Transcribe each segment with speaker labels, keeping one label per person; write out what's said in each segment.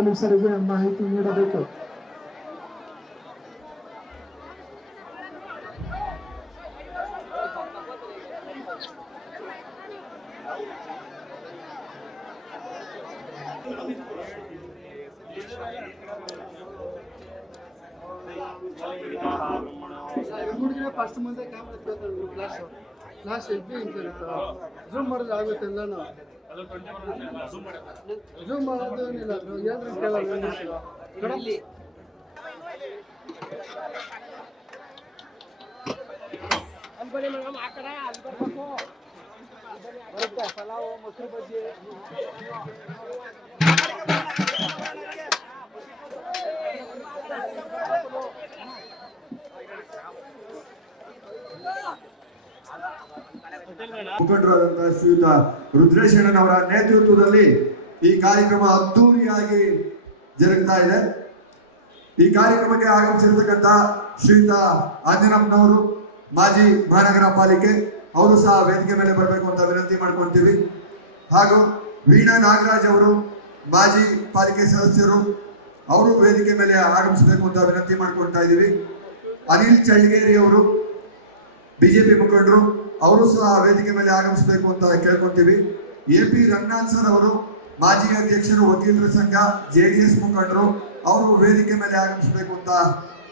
Speaker 1: ಕೂಡಲೇ ಪೊಲೀಸರಿಗೆ ಮಾಹಿತಿ ನೀಡಬೇಕು ಫಸ್ಟ್ ಮುಂದೆ ಕ್ಯಾಮ್ರಾ ಫ್ಲಾಶ್ ಫ್ಲಾಶ್ ಎದ್ದು ನಿಂತಿರುತ್ತೆ ಝೂಮ್ ಮಾಡಿದ್ರೆ ಆಗುತ್ತೆ ಎಲ್ಲಾನು ಝೂಮ್ ಮಾಡೋದು ಏನಿಲ್ಲ ಏನ್ರ ಕೇಳಲ್ಲ ಕಡಲ್ಲಿ ಪಲಾವು ಮೊಸರು ಬಜ್ಜಿ
Speaker 2: ಮುಖಂಡರಾದಂತಹ ಶ್ರೀಯುತ ರುದ್ರೇಶಣ್ಣನವರ ನೇತೃತ್ವದಲ್ಲಿ ಈ ಕಾರ್ಯಕ್ರಮ ಅದ್ದೂರಿಯಾಗಿ ಜರುಗ್ತಾ ಇದೆ. ಈ ಕಾರ್ಯಕ್ರಮಕ್ಕೆ ಆಗಮಿಸಿರ್ತಕ್ಕಂಥ ಶ್ರೀಯುತ ಆಂಜನಪ್ಪನವರು ಮಾಜಿ ಮಹಾನಗರ ಪಾಲಿಕೆ, ಅವರು ಸಹ ವೇದಿಕೆ ಮೇಲೆ ಬರಬೇಕು ಅಂತ ವಿನಂತಿ ಮಾಡ್ಕೊಳ್ತೀವಿ ಹಾಗೂ ವೀಣಾ ನಾಗರಾಜ್ ಅವರು, ಮಾಜಿ ಪಾಲಿಕೆ ಸದಸ್ಯರು, ಅವರು ವೇದಿಕೆ ಮೇಲೆ ಆಗಮಿಸಬೇಕು ಅಂತ ವಿನಂತಿ ಮಾಡ್ಕೊಳ್ತಾ ಇದ್ದೀವಿ. ಅನಿಲ್ ಚಳ್ಳಗೇರಿ ಅವರು, ಬಿಜೆಪಿ ಮುಖಂಡರು ಅವರು ಸಹ ವೇದಿಕೆ ಮೇಲೆ ಆಗಮಿಸಬೇಕು ಅಂತ ಕೇಳ್ಕೊತೀವಿ ಎ ಪಿ ರಂಗನಾಥ್ ಸರ್ ಅವರು, ಮಾಜಿ ಅಧ್ಯಕ್ಷರು, ವಕೀಲರ ಸಂಘ, ಜೆ ಡಿ ಎಸ್ ಮುಖಂಡರು, ಅವರು ವೇದಿಕೆ ಮೇಲೆ ಆಗಮಿಸಬೇಕು ಅಂತ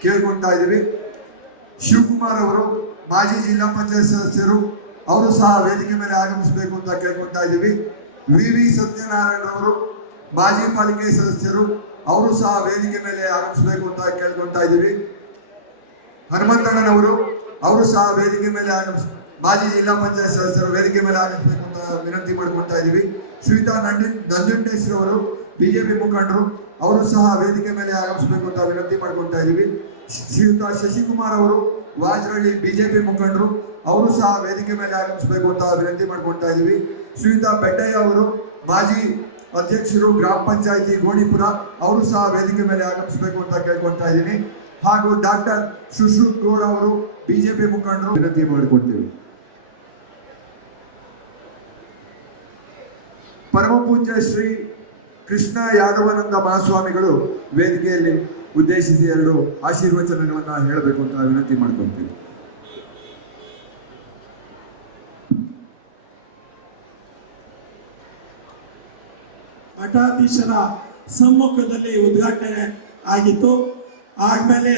Speaker 2: ಕೇಳ್ಕೊಳ್ತಾ ಇದ್ದೀವಿ. ಶಿವಕುಮಾರ್ ಅವರು, ಮಾಜಿ ಜಿಲ್ಲಾ ಪಂಚಾಯತ್ ಸದಸ್ಯರು, ಅವರು ಸಹ ವೇದಿಕೆ ಮೇಲೆ ಆಗಮಿಸಬೇಕು ಅಂತ ಕೇಳ್ಕೊಳ್ತಾ ಇದ್ದೀವಿ. ವಿ ವಿ ಸತ್ಯನಾರಾಯಣ ಅವರು, ಮಾಜಿ ಪಾಲಿಕೆ ಸದಸ್ಯರು, ಅವರು ಸಹ ವೇದಿಕೆ ಮೇಲೆ ಆಗಮಿಸಬೇಕು ಅಂತ ಕೇಳ್ಕೊತಾ ಇದ್ದೀವಿ. ಹನುಮಂತಣ್ಣನವರು, ಅವರು ಸಹ ವೇದಿಕೆ ಮೇಲೆ ಆಗಮಿಸ್ ಮಾಜಿ ಜಿಲ್ಲಾ ಪಂಚಾಯತ್ ಸದಸ್ಯರು ವೇದಿಕೆ ಮೇಲೆ ಆಗಮಿಸಬೇಕು ಅಂತ ವಿನಂತಿ ಮಾಡ್ಕೊಳ್ತಾ ಇದ್ದೀವಿ ಶ್ರೀತಾ ನಂದಿ, ನಂಜುಂಡೇಶ್ವರ ಅವರು, ಬಿಜೆಪಿ ಮುಖಂಡರು, ಅವರು ಸಹ ವೇದಿಕೆ ಮೇಲೆ ಆಗಮಿಸಬೇಕು ಅಂತ ವಿನಂತಿ ಮಾಡಿಕೊಳ್ತಾ ಇದ್ದೀವಿ ಶ್ರೀಯುತ ಶಶಿಕುಮಾರ್ ಅವರು, ವಾಜರಳ್ಳಿ ಬಿಜೆಪಿ ಮುಖಂಡರು, ಅವರು ಸಹ ವೇದಿಕೆ ಮೇಲೆ ಆಗಮಿಸಬೇಕು ಅಂತ ವಿನಂತಿ ಮಾಡ್ಕೊಳ್ತಾ ಇದ್ದೀವಿ ಶ್ರೀಯುತ ಬೆಟ್ಟಯ್ಯ ಅವರು, ಮಾಜಿ ಅಧ್ಯಕ್ಷರು ಗ್ರಾಮ ಪಂಚಾಯತಿ ಗೋಣಿಪುರ, ಅವರು ಸಹ ವೇದಿಕೆ ಮೇಲೆ ಆಗಮಿಸಬೇಕು ಅಂತ ಕೇಳ್ಕೊಳ್ತಾ ಇದ್ದೀನಿ ಹಾಗೂ ಡಾಕ್ಟರ್ ಸುಶ್ರುತ್ ಗೌಡ್ ಅವರು, ಬಿಜೆಪಿ ಮುಖಂಡರು, ವಿನಂತಿ ಮಾಡಿಕೊಡ್ತೀವಿ. ಪರಮ ಪೂಜ್ಯ ಶ್ರೀ ಕೃಷ್ಣ ಯಾದವಾನಂದ ಮಹಾಸ್ವಾಮಿಗಳು ವೇದಿಕೆಯಲ್ಲಿ ಉದ್ದೇಶಿಸಿ ಎರಡು ಆಶೀರ್ವಚನಗಳನ್ನು ಹೇಳಬೇಕು ಅಂತ ವಿನಂತಿ ಮಾಡ್ಕೊಳ್ತೀವಿ.
Speaker 3: ಮಠಾಧೀಶರ ಸಮ್ಮುಖದಲ್ಲಿ ಉದ್ಘಾಟನೆ ಆಗಿತ್ತು. ಆದಮೇಲೆ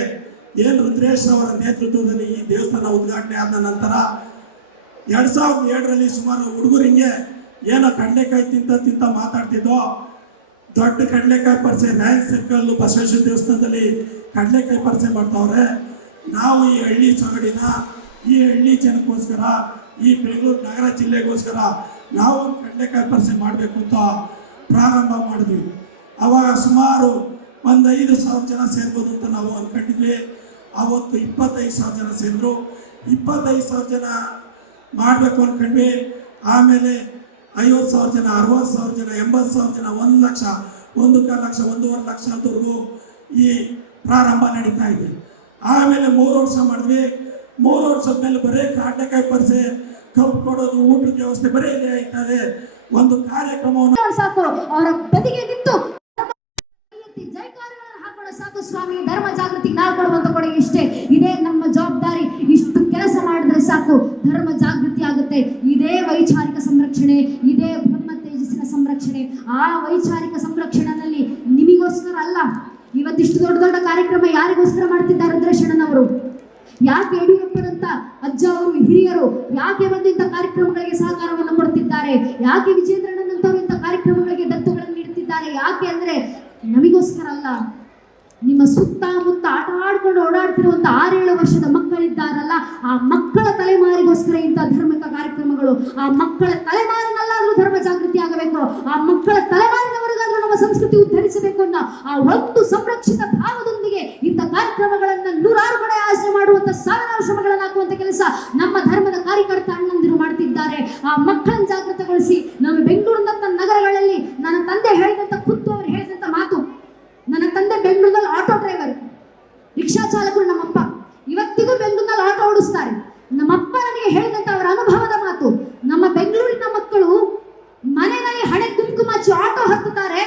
Speaker 3: ಏನು ರುದ್ರೇಶ್ ಅವರ ನೇತೃತ್ವದಲ್ಲಿ ಈ ದೇವಸ್ಥಾನ ಉದ್ಘಾಟನೆ ಆದ ನಂತರ ಎರಡು ಸಾವಿರದ ಏಳರಲ್ಲಿ ಸುಮಾರು ಹುಡುಗರಿಗೆ ಏನೋ ಕಡಲೆಕಾಯಿ ತಿಂತ ತಿಂತ ಮಾತಾಡ್ತಿದ್ದೋ ದೊಡ್ಡ ಕಡಲೆಕಾಯಿ ಪರಿಚಯ ರ್ಯಾಂಕ್ ಸರ್ಕಲ್ ಬಸವೇಶ್ವರ ದೇವಸ್ಥಾನದಲ್ಲಿ ಕಡಲೆಕಾಯಿ ಪರಿಚಯ ಮಾಡ್ತಾವ್ರೆ. ನಾವು ಈ ಹಳ್ಳಿ ಸೊಗಡಿನ, ಈ ಹಳ್ಳಿ ಜನಕ್ಕೋಸ್ಕರ, ಈ ಬೆಂಗಳೂರು ನಗರ ಜಿಲ್ಲೆಗೋಸ್ಕರ ನಾವು ಕಡಲೆಕಾಯಿ ಪರಿಚಯ ಮಾಡಬೇಕು ಅಂತ ಪ್ರಾರಂಭ ಮಾಡಿದ್ವಿ. ಅವಾಗ ಸುಮಾರು ಒಂದು ಐದು ಸಾವಿರ ಜನ ಸೇರ್ಬೋದು ಅಂತ ನಾವು ಅಂದ್ಕೊಂಡಿದ್ವಿ ಆವತ್ತು ಇಪ್ಪತ್ತೈದು ಸಾವಿರ ಜನ ಸೇರಿದ್ರು. ಇಪ್ಪತ್ತೈದು ಸಾವಿರ ಜನ ಮಾಡಬೇಕು ಅಂದ್ಕೊಂಡ್ವಿ ಆಮೇಲೆ ಐವತ್ತು ಸಾವಿರ ಜನ, ಅರವತ್ತು ಸಾವಿರ ಜನ, ಎಂಬತ್ತು ಸಾವಿರ ಜನ, ಒಂದು ಲಕ್ಷ, ಒಂದು ಕಾಲು ಲಕ್ಷ, ಒಂದೂವರೆ ಲಕ್ಷದವರೆಗೂ ಈ ಪ್ರಾರಂಭ ನಡೀತಾ ಇದೆ. ಆಮೇಲೆ ಮೂರು ವರ್ಷ ಮಾಡಿದ್ವಿ. ಮೂರು ವರ್ಷದ ಮೇಲೆ ಬರೀ ಕಾಟಕಾಯಿ ಪರಿಸೆ, ಕಬ್ಬು ಕೊಡೋದು, ಊಟದ ವ್ಯವಸ್ಥೆ ಬರೀ ಇದೆ ಆಯ್ತದೆ ಒಂದು ಕಾರ್ಯಕ್ರಮವನ್ನು
Speaker 4: ಸಾಕು, ಅವರ ಬದಿಗೆ ನಿಂತು ಸಾಕು ಸ್ವಾಮಿ ಧರ್ಮ ಜಾಗೃತಿ ನಾವು ಕೊಡುವಂತ ಕೊಡುಗೆ ಇಷ್ಟೇ. ಇದೇ ನಮ್ಮ ಜವಾಬ್ದಾರಿ. ಇಷ್ಟು ಕೆಲಸ ಮಾಡಿದ್ರೆ ಸಾಕು. ಧರ್ಮ ಜಾಗೃತಿ ಆಗುತ್ತೆ. ಇದೇ ವೈಚಾರಿಕ ಸಂರಕ್ಷಣೆ, ಇದೇ ಬ್ರಹ್ಮ ತೇಜಸ್ಸಿನ ಸಂರಕ್ಷಣೆ. ಆ ವೈಚಾರಿಕ ಸಂರಕ್ಷಣೆಯಲ್ಲಿ ನಿಮಗೋಸ್ಕರ ಅಲ್ಲ, ಇವತ್ತಿಷ್ಟು ದೊಡ್ಡ ದೊಡ್ಡ ಕಾರ್ಯಕ್ರಮ ಯಾರಿಗೋಸ್ಕರ ಮಾಡ್ತಿದ್ದಾರೆ ರುದ್ರೇಶಣ್ಣನವರು ಯಾಕೆ ಯಡಿಯೂರಪ್ಪನಂತ ಅಜ್ಜ ಅವರು, ಹಿರಿಯರು ಯಾಕೆ ಬಂದು ಇಂಥ ಕಾರ್ಯಕ್ರಮಗಳಿಗೆ ಸಹಕಾರವನ್ನು ಕೊಡ್ತಿದ್ದಾರೆ? ಯಾಕೆ ವಿಜೇಂದ್ರಣ್ಣನಂತವರು ಇಂಥ ಕಾರ್ಯಕ್ರಮಗಳಿಗೆ ದತ್ತುಗಳನ್ನು ನೀಡುತ್ತಿದ್ದಾರೆ? ಯಾಕೆ ಅಂದ್ರೆ ನಮಗೋಸ್ಕರ ಅಲ್ಲ. ನಿಮ್ಮ ಸುತ್ತಮುತ್ತ ಆಟ ಆಡ್ಕೊಂಡು ಓಡಾಡ್ತಿರುವಂತ ಆರೇಳು ವರ್ಷದ ಮಕ್ಕಳಿದ್ದಾರಲ್ಲ, ಆ ಮಕ್ಕಳ ತಲೆಮಾರಿಗೋಸ್ಕರ ಇಂಥ ಧಾರ್ಮಿಕ ಕಾರ್ಯಕ್ರಮಗಳು, ಆ ಮಕ್ಕಳ ತಲೆಮಾರಿನಲ್ಲಾದ್ರೂ ಧರ್ಮ ಜಾಗೃತಿ ಆಗಬೇಕು, ಆ ಮಕ್ಕಳ ತಲೆಮಾರಿನವರೆಗಾದ್ರೂ ನಮ್ಮ ಸಂಸ್ಕೃತಿ ಉದ್ಧರಿಸಬೇಕು ಅನ್ನೋ ಆ ಒಂದು ಸಂರಕ್ಷಿತ ಭಾವದೊಂದಿಗೆ ಇಂಥ ಕಾರ್ಯಕ್ರಮಗಳನ್ನ ನೂರಾರು ಕಡೆ ಆಚರಣೆ ಮಾಡುವಂತ ಸಾವಿರಾರು ಶ್ರಮಗಳನ್ನು ಹಾಕುವಂತ ಕೆಲಸ ನಮ್ಮ ಧರ್ಮದ ಕಾರ್ಯಕರ್ತ ಅಣ್ಣಂದಿರು ಮಾಡ್ತಿದ್ದಾರೆ. ಆ ಮಕ್ಕಳನ್ನ ಜಾಗೃತಗೊಳಿಸಿ ನಮ್ಮ ಬೆಂಗಳೂರಿನಂತ ನಗರಗಳಲ್ಲಿ ನನ್ನ ತಂದೆ ಹೇಳಿದಂತ ಖುದ್ದು ಅವರು ಹೇಳಿದಂತ ಮಾತು ನನ್ನ ತಂದೆ ಬೆಂಗಳೂರಲ್ಲಿ ಆಟೋ ಡ್ರೈವರ್ ರಿಕ್ಷಾ ಚಾಲಕರು ನಮ್ಮಪ್ಪ ಇವತ್ತಿಗೂ ಬೆಂಗಳೂರಿನಲ್ಲಿ ಆಟೋ ಓಡಿಸ್ತಾರೆ ನಮ್ಮಪ್ಪ ನನಗೆ ಹೇಳಿದಂತ ಅವರ ಅನುಭವದ ಮಾತು ನಮ್ಮ ಬೆಂಗಳೂರಿನ ಮಕ್ಕಳು ಮನೆಯಲ್ಲಿ ಹಣೆ ಕುಂಕುಮ ಹಚ್ಚಿ ಆಟೋ ಹತ್ತುತ್ತಾರೆ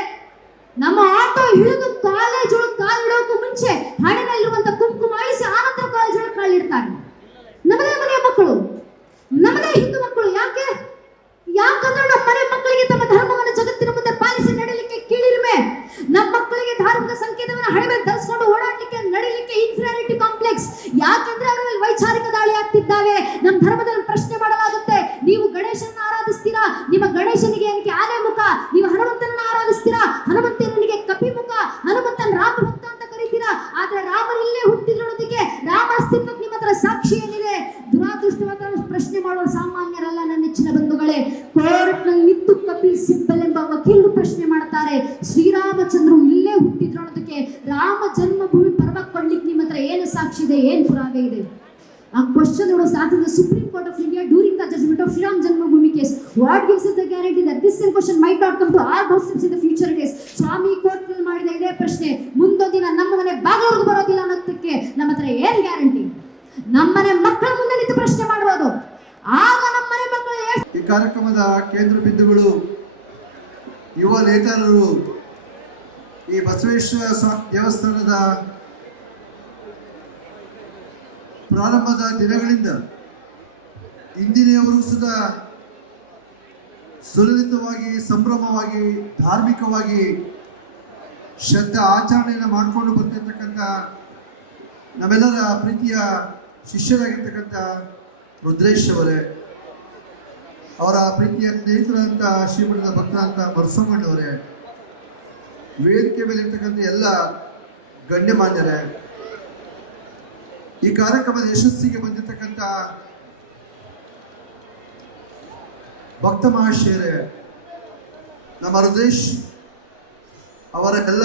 Speaker 4: ನಮ್ಮ ಆಟೋ ಇಳಿದು ಕಾಲೇಜ್ ಒಳಗೆ ಕಾಲಿಡೋಕ್ಕೂ ಮುಂಚೆ ಹಣೆನಲ್ಲಿರುವಂತ ಕುಂಕುಮ ಅಳಿಸಿ ಆನಂತರ ಕಾಲೇಜ್ ಒಳಗೆ ಕಾಲಿಡ್ತಾರೆ ನಮ್ಮದೇ ಮನೆಯ ಮಕ್ಕಳು ನಮ್ಮದೇ ಹಿಂದೂ ಮಕ್ಕಳು ಯಾಕೆ ಯಾಕಂದ್ರೆ ನಮ್ಮ ಮನೆ ಮಕ್ಕಳಿಗೆ ತಮ್ಮ ಧರ್ಮವನ್ನು ಜಗತ್ತಿನ ಮುಂದೆ ಪಾಲಿಸಿ ನಡೀಲಿಕ್ಕೆ ಕೀಳಿರಿಮೆ ನಮ್ಮ ಮಕ್ಕಳಿಗೆ ಧಾರ್ಮಿಕ ಸಂಕೇತವನ್ನು ಹಣೆ ಮೇಲೆ ಧರಿಸ್ಕೊಂಡು ಓಡಾಡ್ಲಿಕ್ಕೆ ನಡಿಲಿಕ್ಕೆ ಇನ್ಫಿಯಾರಿಟಿ ಕಾಂಪ್ಲೆಕ್ಸ್ ಯಾಕಂದ್ರೆ ಅವರ ಮೇಲೆ ವೈಚಾರಿಕ ದಾಳಿ ಆಗ್ತಿದ್ದಾವೆ ನಮ್ಮ ಧರ್ಮದಲ್ಲಿ ಪ್ರಶ್ನೆ ಮಾಡಲಾಗುತ್ತೆ ನೀವು ಗಣೇಶನ ಆರಾಧಿಸ್ತೀರಾ ನಿಮ್ಮ ಗಣೇಶನಿಗೆ ಏನಕ್ಕೆ ಆನೆ ಮುಖ ನೀವು ಹನುಮಂತನನ್ನ ಆರಾಧಿಸ್ತೀರಾ ಹನುಮಂತನಿಗೆ ಕಪಿ ಮುಖ ಹನುಮಂತನ ರಾಮ ಭಕ್ತ ಅಂತ ಕರೀತೀರಾ ಆದ್ರೆ ರಾಮರು ಇಲ್ಲೇ ಹುಟ್ಟಿದ್ರೊಳದಿಗೆ ರಾಮ ಅಸ್ತಿತ್ವಕ್ಕೆ ನಿಮ್ಮ ಹತ್ರ ಸಾಕ್ಷಿ ಏನಿದೆ ದುರಾದೃಷ್ಟವಾದ ಪ್ರಶ್ನೆ ಮಾಡುವ ಸಾಮಾನ್ಯರಲ್ಲ ನನ್ನ ನೆಚ್ಚಿನ ಬಂಧುಗಳೇ ಕೋರ್ಟ್ನಲ್ಲಿ ನಿಂತು ಕಪಿಲ್ ಸಿಬ್ಬಲ್ ಎಂಬ ವಕೀಲರು ಪ್ರಶ್ನೆ ಮಾಡ್ತಾರೆ ಶ್ರೀರಾಮಚಂದ್ರು ಇಲ್ಲೇ ಅನ್ನೋದಕ್ಕೆ ರಾಮ ಜನ್ಮಭೂಮಿ ಪರ್ವ ಕೊಡ್ಲಿಕ್ಕೆ ನಿಮ್ಮ ಹತ್ರ ಏನು ಸಾಕ್ಷಿ ಇದೆ, ಏನು ಪುರಾವೆ ಇದೆ ಆ ಕ್ವಶನ್ ನೋಡೋ asked supreme court of India during the judgement of Shriram Janmabhoomi case what gives. The guarantee that this same question might not come to arouse in the future days? ಸ್ವಾಮಿ ಕೋರ್ಟ್ ಮಾಡಿದ ಇದೇ ಪ್ರಶ್ನೆ, ಮುಂದೊಂದು ದಿನ ನಮ್ಮ ಮನೆ ಬಾಗಿಲವರೆಗೂ ಬರೋದಿಲ್ಲ ಅನ್ನೋದಕ್ಕೆ ನಮ್ಮ ಹತ್ರ ಏನ್ ಗ್ಯಾರಂಟಿ ನಮ್ಮನೆ ಮಕ್ಕಳ ಮುಂದೆ ನಿಂತು ಪ್ರಶ್ನೆ ಮಾಡಬಹುದು ಆಗ ನಮ್ಮನೆ ಮಕ್ಕಳು ಎಷ್ಟು
Speaker 5: ಈ ಕಾರ್ಯಕ್ರಮದ ಕೇಂದ್ರ ಬಿಂದುಗಳು ಯುವ ನೇತಾರರು ಈ ಬಸವೇಶ್ವರ ಸ್ವಾಮಿ ದೇವಸ್ಥಾನದ ಪ್ರಾರಂಭದ ದಿನಗಳಿಂದ ಇಂದಿನವರು ಸುಧಾ ಸುಲಲಿತವಾಗಿ, ಸಂಭ್ರಮವಾಗಿ, ಧಾರ್ಮಿಕವಾಗಿ ಶ್ರದ್ಧಾ ಆಚರಣೆಯನ್ನು ಮಾಡಿಕೊಂಡು ಬರ್ತಿರ್ತಕ್ಕಂಥ ನಮ್ಮೆಲ್ಲರ ಪ್ರೀತಿಯ ಶಿಷ್ಯರಾಗಿರ್ತಕ್ಕಂಥ ರುದ್ರೇಶ್ ಅವರೇ, ಅವರ ಪ್ರೀತಿಯ ಸ್ನೇಹಿತರಂತ ಶ್ರೀಮಠದ ಭಕ್ತರಂತ ಮರುಸಮ್ಮಣ್ಣವರೇ ವೇದಿಕೆ ಮೇಲೆ ಇರ್ತಕ್ಕಂಥ ಎಲ್ಲ ಗಣ್ಯಮಾನ್ಯರೇ, ಈ ಕಾರ್ಯಕ್ರಮದ ಯಶಸ್ಸಿಗೆ ಬಂದಿರತಕ್ಕಂಥ ಭಕ್ತ ಮಹಾಶಯರೇ ನಮ್ಮ ಹೃದಯೇಶ್ ಅವರ ಎಲ್ಲ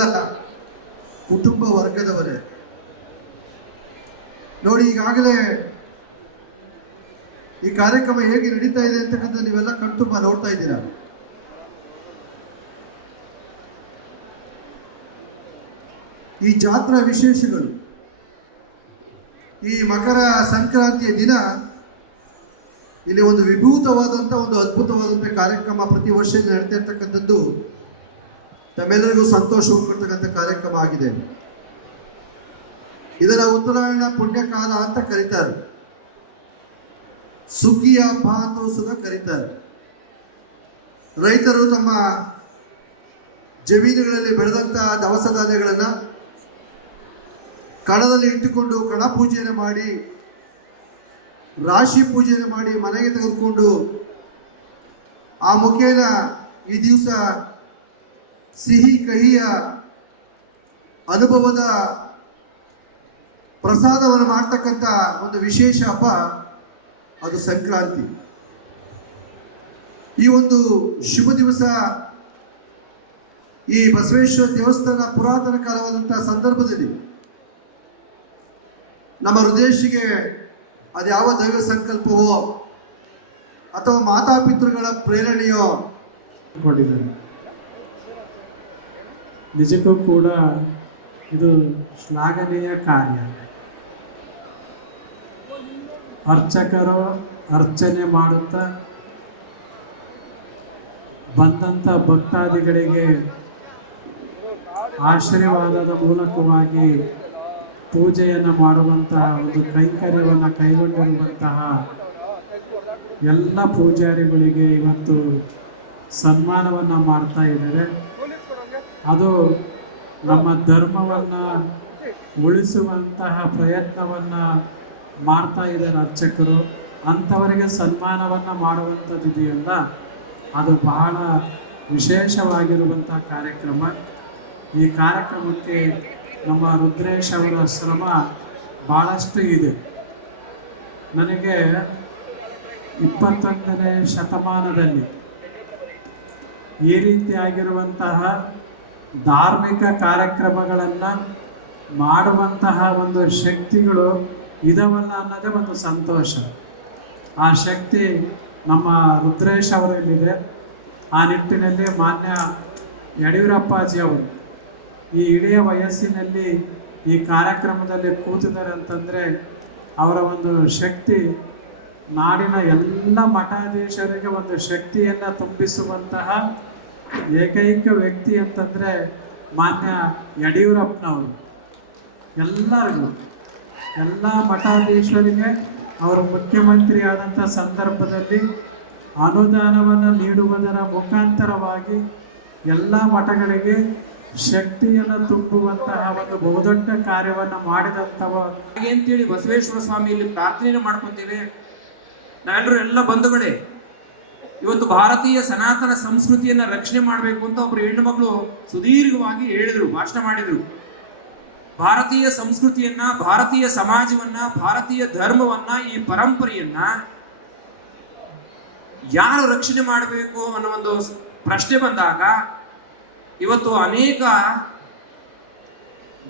Speaker 5: ಕುಟುಂಬ ವರ್ಗದವರೇ, ನೋಡಿ ಈಗಾಗಲೇ ಈ ಕಾರ್ಯಕ್ರಮ ಹೇಗೆ ನಡೀತಾ ಇದೆ ಅಂತಕ್ಕಂಥ ನೀವೆಲ್ಲ ಕಣ್ತುಂಬ ನೋಡ್ತಾ ಇದ್ದೀರಾ? ಈ ಜಾತ್ರಾ ವಿಶೇಷಗಳು. ಈ ಮಕರ ಸಂಕ್ರಾಂತಿಯ ದಿನ ಇಲ್ಲಿ ಒಂದು ವಿಭೂತವಾದಂಥ ಒಂದು ಅದ್ಭುತವಾದಂಥ ಕಾರ್ಯಕ್ರಮ ಪ್ರತಿ ವರ್ಷ ನಡೀತಾ ಇರ್ತಕ್ಕಂಥದ್ದು. ತಮ್ಮೆಲ್ಲರಿಗೂ ಸಂತೋಷ ಕೊಡ್ತಕ್ಕಂಥ ಕಾರ್ಯಕ್ರಮ ಆಗಿದೆ. ಇದರ ಉತ್ತರಾಯಣ ಪುಣ್ಯಕಾಲ ಅಂತ ಕರೀತಾರೆ. ಸುಗ್ಗಿಯ ಹಬ್ಬ ಅಂತ ಕರೀತಾರೆ. ರೈತರು ತಮ್ಮ ಜಮೀನುಗಳಲ್ಲಿ ಬೆಳೆದಂಥ ದವಸ ಧಾನ್ಯಗಳನ್ನು ಕಣದಲ್ಲಿ ಇಟ್ಟುಕೊಂಡು ಕಣ ಪೂಜೆಯನ್ನು ಮಾಡಿ, ರಾಶಿ ಪೂಜೆಯನ್ನು ಮಾಡಿ ಮನೆಗೆ ತೆಗೆದುಕೊಂಡು ಆ ಮುಖೇನ ಈ ದಿವಸ ಸಿಹಿ ಕಹಿಯ ಅನುಭವದ ಪ್ರಸಾದವನ್ನು ಮಾಡ್ತಕ್ಕಂಥ ಒಂದು ವಿಶೇಷ ಹಬ್ಬ, ಅದು ಸಂಕ್ರಾಂತಿ. ಈ ಒಂದು ಶುಭ ದಿವಸ ಈ ಬಸವೇಶ್ವರ ದೇವಸ್ಥಾನ ಪುರಾತನ ಕಾಲವಾದಂಥ ಸಂದರ್ಭದಲ್ಲಿ ನಮ್ಮ ಹೃದಯಶಿಗೆ ಅದ್ಯಾವ ದೈವ ಸಂಕಲ್ಪವೋ ಅಥವಾ ಮಾತಾಪಿತೃಗಳ ಪ್ರೇರಣೆಯೋ
Speaker 6: ಕೊಟ್ಟಿದ್ದಾರೆ ನಿಜಕ್ಕೂ ಕೂಡ ಇದು ಶ್ಲಾಘನೀಯ ಕಾರ್ಯ. ಅರ್ಚಕರು ಅರ್ಚನೆ ಮಾಡುತ್ತಾ ಬಂದಂಥ ಭಕ್ತಾದಿಗಳಿಗೆ ಆಶೀರ್ವಾದದ ಮೂಲಕವಾಗಿ ಪೂಜೆಯನ್ನು ಮಾಡುವಂತಹ ಒಂದು ಕೈಂಕರ್ಯವನ್ನು ಕೈಗೊಂಡಿರುವಂತಹ ಎಲ್ಲ ಪೂಜಾರಿಗಳಿಗೆ ಇವತ್ತು ಸನ್ಮಾನವನ್ನು ಮಾಡ್ತಾ ಇದ್ದಾರೆ. ಅದು ನಮ್ಮ ಧರ್ಮವನ್ನು ಉಳಿಸುವಂತಹ ಪ್ರಯತ್ನವನ್ನು ಮಾಡ್ತಾ ಇದ್ದಾರೆ ಅರ್ಚಕರು. ಅಂಥವರಿಗೆ ಸನ್ಮಾನವನ್ನು ಮಾಡುವಂಥದ್ದಿದೆಯಲ್ಲ ಅದು ಬಹಳ ವಿಶೇಷವಾಗಿರುವಂಥ ಕಾರ್ಯಕ್ರಮ. ಈ ಕಾರ್ಯಕ್ರಮಕ್ಕೆ ನಮ್ಮ ರುದ್ರೇಶ್ ಅವರ ಶ್ರಮ ಭಾಳಷ್ಟು ಇದೆ. ನನಗೆ ಇಪ್ಪತ್ತೊಂದನೇ ಶತಮಾನದಲ್ಲಿ ಈ ರೀತಿಯಾಗಿರುವಂತಹ ಧಾರ್ಮಿಕ ಕಾರ್ಯಕ್ರಮಗಳನ್ನು ಮಾಡುವಂತಹ ಒಂದು ಶಕ್ತಿಗಳು ಇದಾವಲ್ಲ ಅನ್ನೋದೇ ಒಂದು ಸಂತೋಷ. ಆ ಶಕ್ತಿ ನಮ್ಮ ರುದ್ರೇಶ್ ಅವರಲ್ಲಿದೆ. ಆ ನಿಟ್ಟಿನಲ್ಲಿ ಮಾನ್ಯ ಯಡಿಯೂರಪ್ಪಾಜಿ ಅವರು ಈ ಇಳಿಯ ವಯಸ್ಸಿನಲ್ಲಿ ಈ ಕಾರ್ಯಕ್ರಮದಲ್ಲಿ ಕೂತಿದ್ದಾರೆ ಅಂತಂದರೆ ಅವರ ಒಂದು ಶಕ್ತಿ, ನಾಡಿನ ಎಲ್ಲ ಮಠಾಧೀಶರಿಗೆ ಒಂದು ಶಕ್ತಿಯನ್ನು ತುಂಬಿಸುವಂತಹ ಏಕೈಕ ವ್ಯಕ್ತಿ ಅಂತಂದರೆ ಮಾನ್ಯ ಯಡಿಯೂರಪ್ಪನವರು. ಎಲ್ಲರಿಗೂ, ಎಲ್ಲ ಮಠಾಧೀಶರಿಗೆ ಅವರು ಮುಖ್ಯಮಂತ್ರಿ ಆದಂಥ ಸಂದರ್ಭದಲ್ಲಿ ಅನುದಾನವನ್ನು ನೀಡುವುದರ ಮುಖಾಂತರವಾಗಿ ಎಲ್ಲ ಮಠಗಳಿಗೆ ಶಕ್ತಿಯನ್ನು ತುಂಬುವಂತಹ ಒಂದು ಬಹುದೊಡ್ಡ ಕಾರ್ಯವನ್ನು ಮಾಡಿದಂಥವ.
Speaker 7: ಹಾಗೆ ಅಂತೇಳಿ ಬಸವೇಶ್ವರ ಸ್ವಾಮಿಯಲ್ಲಿ ಪ್ರಾರ್ಥನೆ ಮಾಡ್ಕೊತೇವೆ. ನಾವೆಲ್ಲರೂ ಎಲ್ಲ ಬಂಧುಗಳೇ, ಇವತ್ತು ಭಾರತೀಯ ಸನಾತನ ಸಂಸ್ಕೃತಿಯನ್ನ ರಕ್ಷಣೆ ಮಾಡಬೇಕು ಅಂತ ಒಬ್ರು ಹೆಣ್ಣು ಮಗಳು ಸುದೀರ್ಘವಾಗಿ ಹೇಳಿದರು, ಭಾಷಣ ಮಾಡಿದ್ರು. ಭಾರತೀಯ ಸಂಸ್ಕೃತಿಯನ್ನ, ಭಾರತೀಯ ಸಮಾಜವನ್ನ, ಭಾರತೀಯ ಧರ್ಮವನ್ನ, ಈ ಪರಂಪರೆಯನ್ನ ಯಾರು ರಕ್ಷಣೆ ಮಾಡಬೇಕು ಅನ್ನೋ ಒಂದು ಪ್ರಶ್ನೆ ಬಂದಾಗ ಇವತ್ತು ಅನೇಕ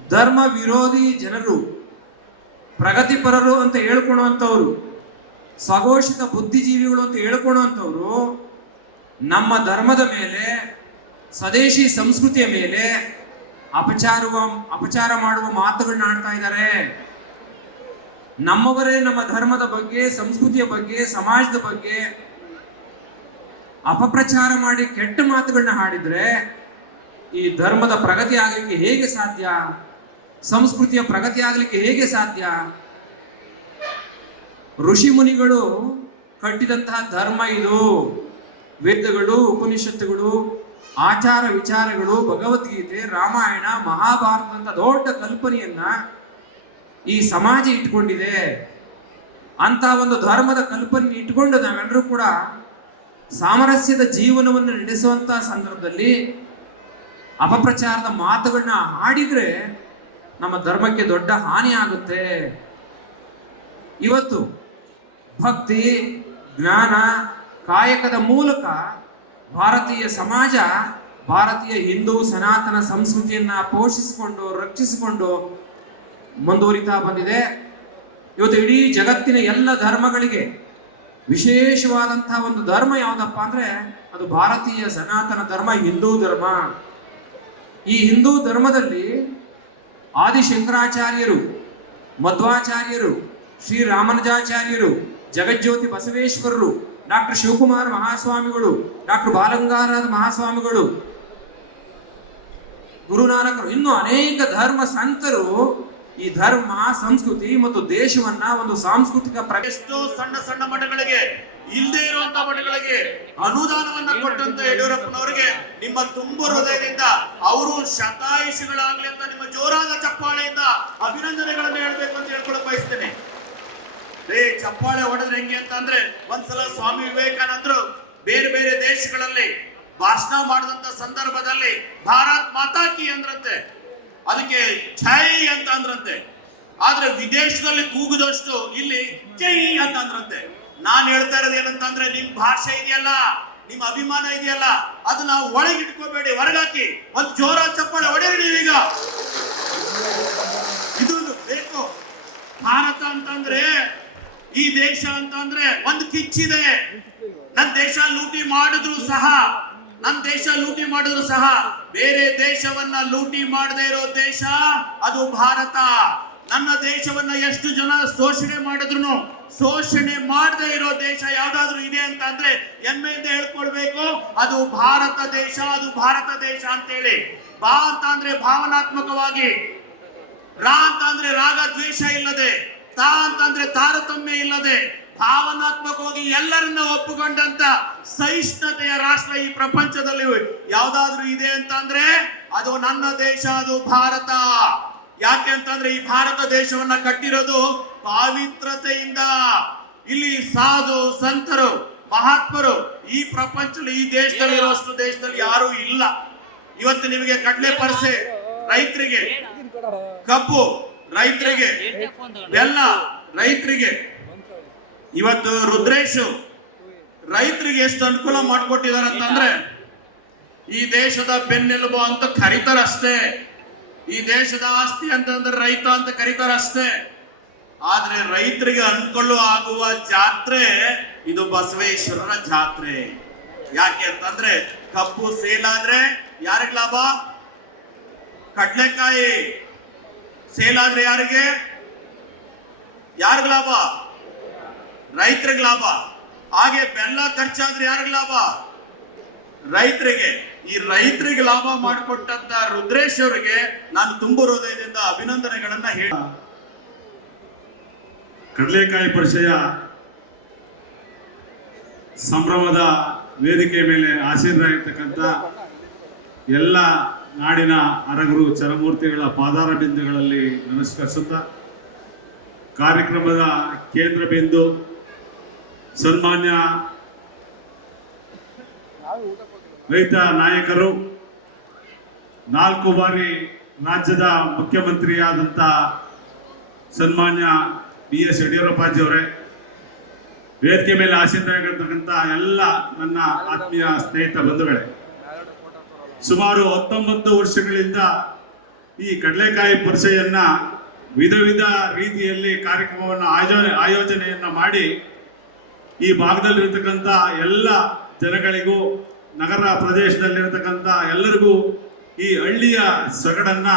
Speaker 7: ಧರ್ಮ ವಿರೋಧಿ ಜನರು, ಪ್ರಗತಿಪರರು ಅಂತ ಹೇಳ್ಕೊಳ್ಳುವಂಥವ್ರು, ಸಘೋಷಿತ ಬುದ್ಧಿಜೀವಿಗಳು ಅಂತ ಹೇಳ್ಕೊಳ್ಳುವಂಥವ್ರು ನಮ್ಮ ಧರ್ಮದ ಮೇಲೆ, ಸ್ವದೇಶಿ ಸಂಸ್ಕೃತಿಯ ಮೇಲೆ ಅಪಚಾರುವ, ಅಪಚಾರ ಮಾಡುವ ಮಾತುಗಳನ್ನ ಆಡ್ತಾ ಇದ್ದಾರೆ. ನಮ್ಮವರೇ ನಮ್ಮ ಧರ್ಮದ ಬಗ್ಗೆ, ಸಂಸ್ಕೃತಿಯ ಬಗ್ಗೆ, ಸಮಾಜದ ಬಗ್ಗೆ ಅಪಪ್ರಚಾರ ಮಾಡಿ ಕೆಟ್ಟ ಮಾತುಗಳನ್ನ ಹಾಡಿದ್ರೆ ಈ ಧರ್ಮದ ಪ್ರಗತಿ ಆಗಲಿಕ್ಕೆ ಹೇಗೆ ಸಾಧ್ಯ? ಸಂಸ್ಕೃತಿಯ ಪ್ರಗತಿ ಆಗಲಿಕ್ಕೆ ಹೇಗೆ ಸಾಧ್ಯ? ಋಷಿ ಮುನಿಗಳು ಕಟ್ಟಿದಂತಹ ಧರ್ಮ ಇದು. ವೇದಗಳು, ಉಪನಿಷತ್ತುಗಳು, ಆಚಾರ ವಿಚಾರಗಳು, ಭಗವದ್ಗೀತೆ, ರಾಮಾಯಣ ಮಹಾಭಾರತಂತ ದೊಡ್ಡ ಕಲ್ಪನೆಯನ್ನ ಈ ಸಮಾಜ ಇಟ್ಕೊಂಡಿದೆ. ಅಂತ ಒಂದು ಧರ್ಮದ ಕಲ್ಪನೆ ಇಟ್ಕೊಂಡು ನಾವೆಲ್ಲರೂ ಕೂಡ ಸಾಮರಸ್ಯದ ಜೀವನವನ್ನು ನಡೆಸುವಂತಹ ಸಂದರ್ಭದಲ್ಲಿ ಅಪಪ್ರಚಾರದ ಮಾತುಗಳನ್ನ ಆಡಿದ್ರೆ ನಮ್ಮ ಧರ್ಮಕ್ಕೆ ದೊಡ್ಡ ಹಾನಿ ಆಗುತ್ತೆ. ಇವತ್ತು ಭಕ್ತಿ, ಜ್ಞಾನ, ಕಾಯಕದ ಮೂಲಕ ಭಾರತೀಯ ಸಮಾಜ, ಭಾರತೀಯ ಹಿಂದೂ ಸನಾತನ ಸಂಸ್ಕೃತಿಯನ್ನ ಪೋಷಿಸಿಕೊಂಡು, ರಕ್ಷಿಸಿಕೊಂಡು ಮುಂದುವರಿತಾ ಬಂದಿದೆ. ಇವತ್ತು ಇಡೀ ಜಗತ್ತಿನ ಎಲ್ಲ ಧರ್ಮಗಳಿಗೆ ವಿಶೇಷವಾದಂತಹ ಒಂದು ಧರ್ಮ ಯಾವುದಪ್ಪ ಅಂದ್ರೆ ಅದು ಭಾರತೀಯ ಸನಾತನ ಧರ್ಮ, ಹಿಂದೂ ಧರ್ಮ. ಈ ಹಿಂದೂ ಧರ್ಮದಲ್ಲಿ ಆದಿಶಂಕರಾಚಾರ್ಯರು, ಮಧ್ವಾಚಾರ್ಯರು ಶ್ರೀ ರಾಮಾನುಜಾಚಾರ್ಯರು ಜಗಜ್ಯೋತಿ ಬಸವೇಶ್ವರರು, ಡಾಕ್ಟರ್ ಶಿವಕುಮಾರ್ ಮಹಾಸ್ವಾಮಿಗಳು, ಡಾಕ್ಟರ್ ಬಾಲಗಂಗಾಧರ ಮಹಾಸ್ವಾಮಿಗಳು, ಗುರುನಾನಕರು, ಇನ್ನು ಅನೇಕ ಧರ್ಮ ಸಂತರು ಈ ಧರ್ಮ, ಸಂಸ್ಕೃತಿ ಮತ್ತು ದೇಶವನ್ನ ಒಂದು ಸಾಂಸ್ಕೃತಿಕ
Speaker 8: ಪ್ರಶ್ನೆ ಸಣ್ಣ ಸಣ್ಣ ಮಠಗಳಿಗೆ ಇಲ್ಲದೆ ಇರುವಂತ ಮಠಗಳಿಗೆ ಅನುದಾನವನ್ನ ಕೊಟ್ಟಂತ ಯಡಿಯೂರಪ್ಪನವರಿಗೆ ನಿಮ್ಮ ತುಂಬ ಹೃದಯದಿಂದ ಅವರು ಶತಾಯುಷಿಗಳಾಗ್ಲಿ ಅಂತ ನಿಮ್ಮ ಜೋರಾದ ಚಪ್ಪಾಳೆಯಿಂದ ಅಭಿನಂದನೆಗಳನ್ನು ಹೇಳ್ಬೇಕು ಅಂತ ಹೇಳ್ಕೊಳಕ್ ಬಯಸ್ತೇನೆ. ರೇ ಚಪ್ಪಾಳೆ ಹೊಡೆದ್ರೆ ಹೆಂಗೆ ಅಂತ ಅಂದ್ರೆ ಒಂದ್ಸಲ ಸ್ವಾಮಿ ವಿವೇಕಾನಂದರು ಬೇರೆ ಬೇರೆ ದೇಶಗಳಲ್ಲಿ ಭಾಷಣ ಮಾಡಿದಂತ ಸಂದರ್ಭದಲ್ಲಿ ಭಾರತ್ ಮಾತಾಕಿ ಅಂದ್ರಂತೆ. ಅದಕ್ಕೆ ಛೈ ಅಂತ ಅಂದ್ರಂತೆ. ಆದ್ರೆ ವಿದೇಶದಲ್ಲಿ ಕೂಗಿದಷ್ಟು ಇಲ್ಲಿ ಜೈ ಅಂತ ಅಂದ್ರಂತೆ. ನಾನ್ ಹೇಳ್ತಾ ಇರೋದು ಏನಂತಂದ್ರೆ, ನಿಮ್ ಭಾಷೆ ಇದೆಯಲ್ಲ, ನಿಮ್ ಅಭಿಮಾನ ಇದೆಯಲ್ಲ ಅದನ್ನ ಒಳಗೆ ಇಟ್ಕೋಬೇಡಿ, ಹೊರಗಾಕಿ. ಒಂದು ಜೋರ ಚಪ್ಪಾಳೆ ಹೊಡೆಯಿರಿ ನೀವೀಗ. ಇದು ಬೇಕು. ಭಾರತ ಅಂತಂದ್ರೆ, ಈ ದೇಶ ಅಂತಂದ್ರೆ ಒಂದು ಕಿಚ್ಚಿದೆ. ನನ್ನ ದೇಶ ಲೂಟಿ ಮಾಡಿದ್ರು ಸಹ ನನ್ನ ದೇಶ ಲೂಟಿ ಮಾಡಿದ್ರು ಸಹ, ಬೇರೆ ದೇಶವನ್ನ ಲೂಟಿ ಮಾಡದೇ ಇರೋ ದೇಶ ಅದು ಭಾರತ. ನನ್ನ ದೇಶವನ್ನ ಎಷ್ಟು ಜನ ಶೋಷಣೆ ಮಾಡಿದ್ರು ಶೋಷಣೆ ಮಾಡದೇ ಇರೋ ದೇಶ ಯಾವ್ದಾದ್ರು ಇದೆ ಅಂತ ಅಂದ್ರೆ ಹೆಮ್ಮೆಯಿಂದ ಹೇಳ್ಕೊಳ್ಬೇಕು. ಅದು ಭಾರತ ದೇಶ, ಅದು ಭಾರತ ದೇಶ ಅಂತೇಳಿ. ಬಾ ಅಂತ ಅಂದ್ರೆ ಭಾವನಾತ್ಮಕವಾಗಿ. ರಾ ಅಂತ ಅಂದ್ರೆ ರಾಗ ದ್ವೇಷ ಇಲ್ಲದೆ. ತಾ ಅಂತಂದ್ರೆ ತಾರತಮ್ಯ ಇಲ್ಲದೆ. ಭಾವನಾತ್ಮಕವಾಗಿ ಎಲ್ಲರನ್ನ ಒಪ್ಪಿಕೊಂಡಂತ ಸಹಿಷ್ಣುತೆಯ ರಾಷ್ಟ್ರ ಈ ಪ್ರಪಂಚದಲ್ಲಿ ಯಾವ್ದಾದ್ರು ಇದೆ ಅಂತಂದ್ರೆ ಅದು ನನ್ನ ದೇಶ, ಅದು ಭಾರತ. ಯಾಕೆ ಅಂತಂದ್ರೆ ಈ ಭಾರತ ದೇಶವನ್ನ ಕಟ್ಟಿರೋದು ಪಾವಿತ್ರತೆಯಿಂದ ಇಲ್ಲಿ ಸಾಧು, ಸಂತರು, ಮಹಾತ್ಮರು ಈ ಪ್ರಪಂಚದಲ್ಲಿ, ಈ ದೇಶದಲ್ಲಿ ಇರುವಷ್ಟು ದೇಶದಲ್ಲಿ ಯಾರೂ ಇಲ್ಲ. ಇವತ್ತು ನಿಮಗೆ ಕಡಲೆ ಪರಸೆ, ರೈತರಿಗೆ, ಕಬ್ಬು, ರೈತರಿಗೆ, ಬೆಲ್ಲ, ರೈತರಿಗೆ. ಇವತ್ತು ರುದ್ರೇಶ್ ರೈತರಿಗೆ ಎಷ್ಟು ಅನುಕೂಲ ಮಾಡಿಕೊಟ್ಟಿದ್ದಾರೆ ಅಂತಂದ್ರೆ ಈ ದೇಶದ ಬೆನ್ನೆಲುಬು ಅಂತ ಕರೀತಾರ ಅಷ್ಟೇ ಈ ದೇಶದ ಆಸ್ತಿ ಅಂತಂದ್ರೆ ರೈತ ಅಂತ ಕರೀತಾರ ಅಷ್ಟೇ. ಆದ್ರೆ ರೈತರಿಗೆ ಅನ್ಕೊಳ್ಳು ಆಗುವ ಜಾತ್ರೆ ಇದು ಬಸವೇಶ್ವರನ ಜಾತ್ರೆ. ಯಾಕೆ ಅಂತಂದ್ರೆ ಕಬ್ಬು ಸೇಲ್ ಆದ್ರೆ ಯಾರಿಗ ಲಾಭ? ಕಡ್ಲೆಕಾಯಿ ಸೇಲ್ ಆದ್ರೆ ಯಾರಿಗೆ? ಯಾರಿಗ ಲಾಭ? ರೈತರಿಗೆ ಲಾಭ. ಹಾಗೆ ಬೆಲ್ಲ ಖರ್ಚಾದ್ರೆ ಯಾರಿಗ ಲಾಭ? ರೈತರಿಗೆ. ಈ ರೈತರಿಗೆ ಲಾಭ ಮಾಡಿಕೊಟ್ಟಂತ ರುದ್ರೇಶ್ ಅವರಿಗೆ ನಾನು ತುಂಬ ಹೃದಯದಿಂದ ಅಭಿನಂದನೆಗಳನ್ನ ಹೇಳ.
Speaker 9: ಕಡಲೆಕಾಯಿ ಪರಿಚಯ ಸಂಭ್ರಮದ ವೇದಿಕೆ ಮೇಲೆ ಆಸೀನರಾಗಿರ್ತಕ್ಕಂಥ ಎಲ್ಲ ನಾಡಿನ ಅರಗರು ಚರಮೂರ್ತಿಗಳ ಪಾದಾರ ಬಿಂದುಗಳಲ್ಲಿ ನಮಸ್ಕರಿಸುತ್ತಾ, ಕಾರ್ಯಕ್ರಮದ ಕೇಂದ್ರ ಬಿಂದು ಸನ್ಮಾನ್ಯ ರೈತ ನಾಯಕರು, ನಾಲ್ಕು ಬಾರಿ ರಾಜ್ಯದ ಮುಖ್ಯಮಂತ್ರಿಯಾದಂಥ ಸನ್ಮಾನ್ಯ ಬಿ ಎಸ್ ಯಡಿಯೂರಪ್ಪಾಜಿ ಅವರೇ ವೇದಿಕೆ ಮೇಲೆ ಆಸೀನರಾಗಿರ್ತಕ್ಕಂಥ ಎಲ್ಲ ನನ್ನ ಆತ್ಮೀಯ ಸ್ನೇಹಿತ ಬಂಧುಗಳೇ, ಸುಮಾರು ಹತ್ತೊಂಬತ್ತು ವರ್ಷಗಳಿಂದ ಈ ಕಡಲೆಕಾಯಿ ಪರಿಚಯನ್ನ ವಿಧ ವಿಧ ರೀತಿಯಲ್ಲಿ ಕಾರ್ಯಕ್ರಮವನ್ನು ಆಯೋ ಆಯೋಜನೆಯನ್ನ ಮಾಡಿ ಈ ಭಾಗದಲ್ಲಿರ್ತಕ್ಕಂಥ ಎಲ್ಲ ಜನಗಳಿಗೂ ನಗರ ಪ್ರದೇಶದಲ್ಲಿರತಕ್ಕಂಥ ಎಲ್ಲರಿಗೂ ಈ ಹಳ್ಳಿಯ ಸೊಗಡನ್ನ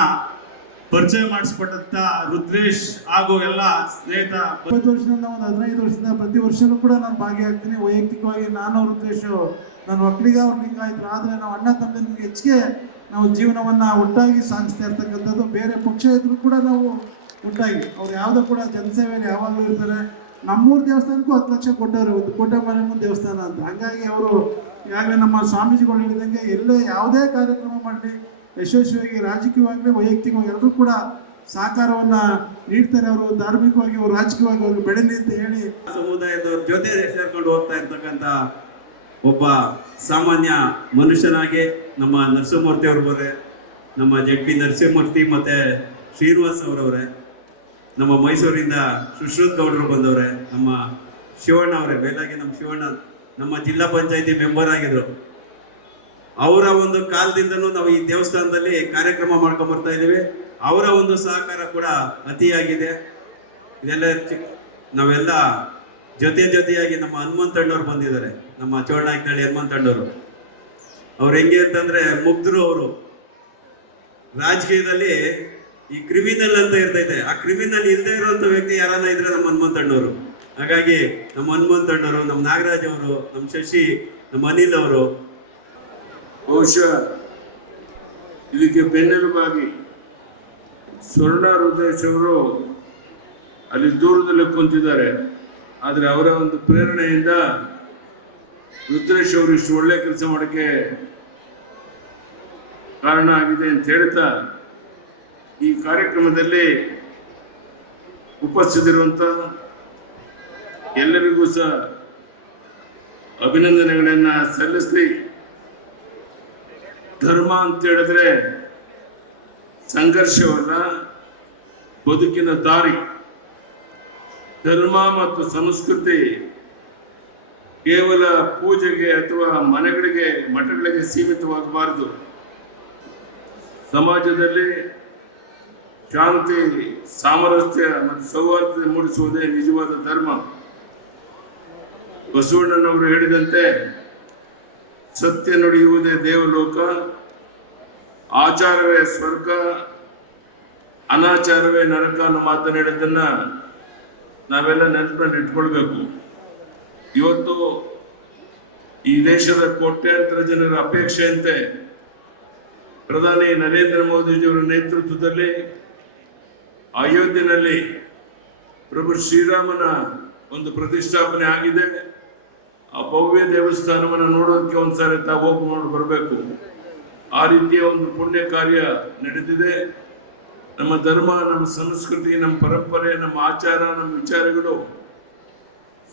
Speaker 9: ಪರಿಚಯ ಮಾಡಿಸ್ಕೊಟ್ಟಂತ ರುದ್ರೇಶ್ ಹಾಗೂ ಎಲ್ಲ ಸ್ನೇಹಿತ
Speaker 10: ಇಪ್ಪತ್ತು ವರ್ಷದಿಂದ ಒಂದು ಹದಿನೈದು ವರ್ಷದಿಂದ ಪ್ರತಿ ವರ್ಷನೂ ಕೂಡ ನಾನು ಭಾಗಿಯಾಗ್ತೀನಿ. ವೈಯಕ್ತಿಕವಾಗಿ ನಾನು ರುದ್ರೇಶ್, ನನ್ನ ಒಕ್ಕಲಿಗ ಅವ್ರ ಲಿಂಗಾಯತರು. ಆದರೆ ನಾವು ಅಣ್ಣ ತಮ್ಮನಿಗೆ ಹೆಚ್ಚಿಗೆ ನಾವು ಜೀವನವನ್ನು ಒಟ್ಟಾಗಿ ಸಾಗಿಸ್ತಾ ಇರ್ತಕ್ಕಂಥದ್ದು. ಬೇರೆ ಪಕ್ಷ ಇದ್ರೂ ಕೂಡ ನಾವು ಒಟ್ಟಾಗಿ, ಅವ್ರು ಯಾವುದೋ ಕೂಡ ಜನಸೇವೆಯಲ್ಲಿ ಯಾವಾಗಲೂ ಇರ್ತಾರೆ. ನಮ್ಮೂರು ದೇವಸ್ಥಾನಕ್ಕೂ ಹತ್ತು ಲಕ್ಷ ಕೊಟ್ಟವ್ರೆ, ಒಂದು ಕೋಟೆ ಮಾರಮ್ಮನ ದೇವಸ್ಥಾನ ಅಂತ. ಹಾಗಾಗಿ ಅವರು ಈಗಾಗಲೇ ನಮ್ಮ ಸ್ವಾಮೀಜಿಗಳು ಹೇಳಿದಂಗೆ ಎಲ್ಲೇ ಯಾವುದೇ ಕಾರ್ಯಕ್ರಮ ಮಾಡಲಿ, ಯಶಸ್ವಿಯಾಗಿ ರಾಜಕೀಯವಾಗಲಿ, ವೈಯಕ್ತಿಕವಾಗಿ ಎಲ್ಲರೂ ಕೂಡ ಸಹಕಾರವನ್ನು ನೀಡ್ತಾರೆ ಅವರು, ಧಾರ್ಮಿಕವಾಗಿ ಅವರು, ರಾಜಕೀಯವಾಗಿ ಅವರು ಬೆಳೀಲಿ ಅಂತ ಹೇಳಿ.
Speaker 11: ಸಮುದಾಯದವ್ರ ಜೊತೆ ಸೇರ್ಕೊಂಡು ಹೋಗ್ತಾ ಇರ್ತಕ್ಕಂಥ ಒಬ್ಬ ಸಾಮಾನ್ಯ ಮನುಷ್ಯನಾಗಿ ನಮ್ಮ ನರಸಿಂಹಮೂರ್ತಿ ಅವರು ಬರೇ ನಮ್ಮ ಪಿ ನರಸಿಂಹಮೂರ್ತಿ ಮತ್ತೆ ಶ್ರೀನಿವಾಸ್ ಅವರವರೇ, ನಮ್ಮ ಮೈಸೂರಿಂದ ಸುಶ್ರುತ್ ಗೌಡರು ಬಂದವರೇ, ನಮ್ಮ ಶಿವಣ್ಣ ಅವರೇ ಬೇಲಾಗಿ ನಮ್ಮ ಶಿವಣ್ಣ ನಮ್ಮ ಜಿಲ್ಲಾ ಪಂಚಾಯತಿ ಮೆಂಬರ್ ಆಗಿದ್ರು. ಅವರ ಒಂದು ಕಾಲದಿಂದನೂ ನಾವು ಈ ದೇವಸ್ಥಾನದಲ್ಲಿ ಕಾರ್ಯಕ್ರಮ ಮಾಡ್ಕೊಂಡು ಬರ್ತಾ ಇದೀವಿ ಅವರ ಒಂದು ಸಹಕಾರ ಕೂಡ ಅತಿಯಾಗಿದೆ. ಇದೆಲ್ಲ ನಾವೆಲ್ಲ ಜೊತೆ ಜೊತೆಯಾಗಿ ನಮ್ಮ ಹನುಮಂತಣ್ಣವ್ರು ಬಂದಿದ್ದಾರೆ. ನಮ್ಮ ಚೋಳನಾಯ್ಕನಹಳ್ಳಿ ಹನುಮಂತಣ್ಣವರು ಅವ್ರು ಹೆಂಗೆ ಅಂತಂದ್ರೆ ಮುಗ್ಧರು ಅವರು. ರಾಜಕೀಯದಲ್ಲಿ ಈ ಕ್ರಿಮಿನಲ್ ಅಂತ ಇರ್ತೈತೆ. ಆ ಕ್ರಿಮಿನಲ್ ಇಲ್ಲದೆ ಇರುವಂತ ವ್ಯಕ್ತಿ ಯಾರನ್ನ ಇದ್ರೆ ನಮ್ಮ ಹನುಮಂತಣ್ಣವರು ಹಾಗಾಗಿ ನಮ್ಮ ಹನುಮಂತಣ್ಣವರು ನಮ್ಮ ನಾಗರಾಜ್ ಅವರು, ನಮ್ಮ ಶಶಿ, ನಮ್ಮ ಅನಿಲ್ ಅವರು.
Speaker 12: ಬಹುಶಃ ಇದಕ್ಕೆ ಬೆನ್ನೆಲುಬಾಗಿ ಸ್ವರ್ಣ ರುದ್ರೇಶ್ ಅವರು ಅಲ್ಲಿ ದೂರದಲ್ಲಿ ಕುಂತಿದ್ದಾರೆ. ಆದರೆ ಅವರ ಒಂದು ಪ್ರೇರಣೆಯಿಂದ ರುದ್ರೇಶ್ ಅವರು ಇಷ್ಟು ಒಳ್ಳೆ ಕೆಲಸ ಮಾಡೋಕ್ಕೆ ಕಾರಣ ಆಗಿದೆ ಅಂತ ಹೇಳ್ತಾ ಈ ಕಾರ್ಯಕ್ರಮದಲ್ಲಿ ಉಪಸ್ಥಿತಿರುವಂಥ ಎಲ್ಲರಿಗೂ ಸಹ ಅಭಿನಂದನೆಗಳನ್ನ ಸಲ್ಲಿಸಿ ಧರ್ಮ ಅಂತ ಹೇಳಿದ್ರೆ ಸಂಘರ್ಷವಲ್ಲ, ಬದುಕಿನ ದಾರಿ. ಧರ್ಮ ಮತ್ತು ಸಂಸ್ಕೃತಿ ಕೇವಲ ಪೂಜೆಗೆ ಅಥವಾ ಮನೆಗಳಿಗೆ, ಮಠಗಳಿಗೆ ಸೀಮಿತವಾಗಬಾರದು. ಸಮಾಜದಲ್ಲಿ ಶಾಂತಿ, ಸಾಮರಸ್ಯ ಮತ್ತು ಸೌಹಾರ್ದ ಮೂಡಿಸುವುದೇ ನಿಜವಾದ ಧರ್ಮ. ಬಸವಣ್ಣನವರು ಹೇಳಿದಂತೆ, ಸತ್ಯ ನಡೆಯುವುದೇ ದೇವಲೋಕ, ಆಚಾರವೇ ಸ್ವರ್ಗ, ಅನಾಚಾರವೇ ನರಕ ಅನ್ನೋ ಮಾತನ್ನ ಹೇಳಿದ್ದನ್ನ ನಾವೆಲ್ಲ ನೆನಪಿನಲ್ಲಿ ಇಟ್ಕೊಳ್ಬೇಕು. ಇವತ್ತು ಈ ದೇಶದ ಕೋಟ್ಯಾಂತರ ಜನರ ಅಪೇಕ್ಷೆಯಂತೆ ಪ್ರಧಾನಿ ನರೇಂದ್ರ ಮೋದಿಜಿಯವರ ನೇತೃತ್ವದಲ್ಲಿ, ಅಯೋಧ್ಯೆಯಲ್ಲಿ ಪ್ರಭು ಶ್ರೀರಾಮನ ಒಂದು ಪ್ರತಿಷ್ಠಾಪನೆ ಆಗಿದೆ. ಆ ಭವ್ಯ ದೇವಸ್ಥಾನವನ್ನು ನೋಡೋದಕ್ಕೆ ಒಂದ್ಸಾರಿ ತಾವು ಹೋಗಿ ನೋಡಿ ಬರಬೇಕು. ಆ ರೀತಿಯ ಒಂದು ಪುಣ್ಯ ಕಾರ್ಯ ನಡೆದಿದೆ ನಮ್ಮ ಧರ್ಮ, ನಮ್ಮ ಸಂಸ್ಕೃತಿ, ನಮ್ಮ ಪರಂಪರೆ, ನಮ್ಮ ಆಚಾರ, ನಮ್ಮ ವಿಚಾರಗಳು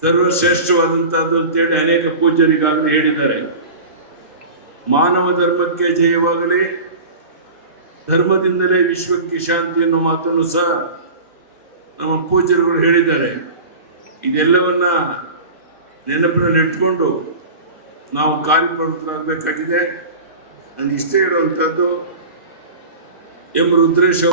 Speaker 12: ಸರ್ವಶ್ರೇಷ್ಠವಾದಂತಹದ್ದು ಅಂತೇಳಿ ಅನೇಕ ಪೂಜ್ಯರಿಗಾಗಲಿ ಹೇಳಿದ್ದಾರೆ. ಮಾನವ ಧರ್ಮಕ್ಕೆ ಜಯವಾಗಲಿ. ಧರ್ಮದಿಂದಲೇ ವಿಶ್ವಕ್ಕೆ ಶಾಂತಿ ಅನ್ನೋ ಮಾತನ್ನು ಸಹ ನಮ್ಮ ಪೂಜ್ಯರುಗಳು ಹೇಳಿದ್ದಾರೆ. ಇದೆಲ್ಲವನ್ನ ನೆನಪಿನಲ್ಲಿ ಇಟ್ಕೊಂಡು ನಾವು ಕಾರ್ಯಪ್ರವೃತ್ತರಾಗಬೇಕಾಗಿದೆ. ನಾನು ಇಷ್ಟೇ ಇರುವಂಥದ್ದು ಎಂ ರುದ್ರೇಶ್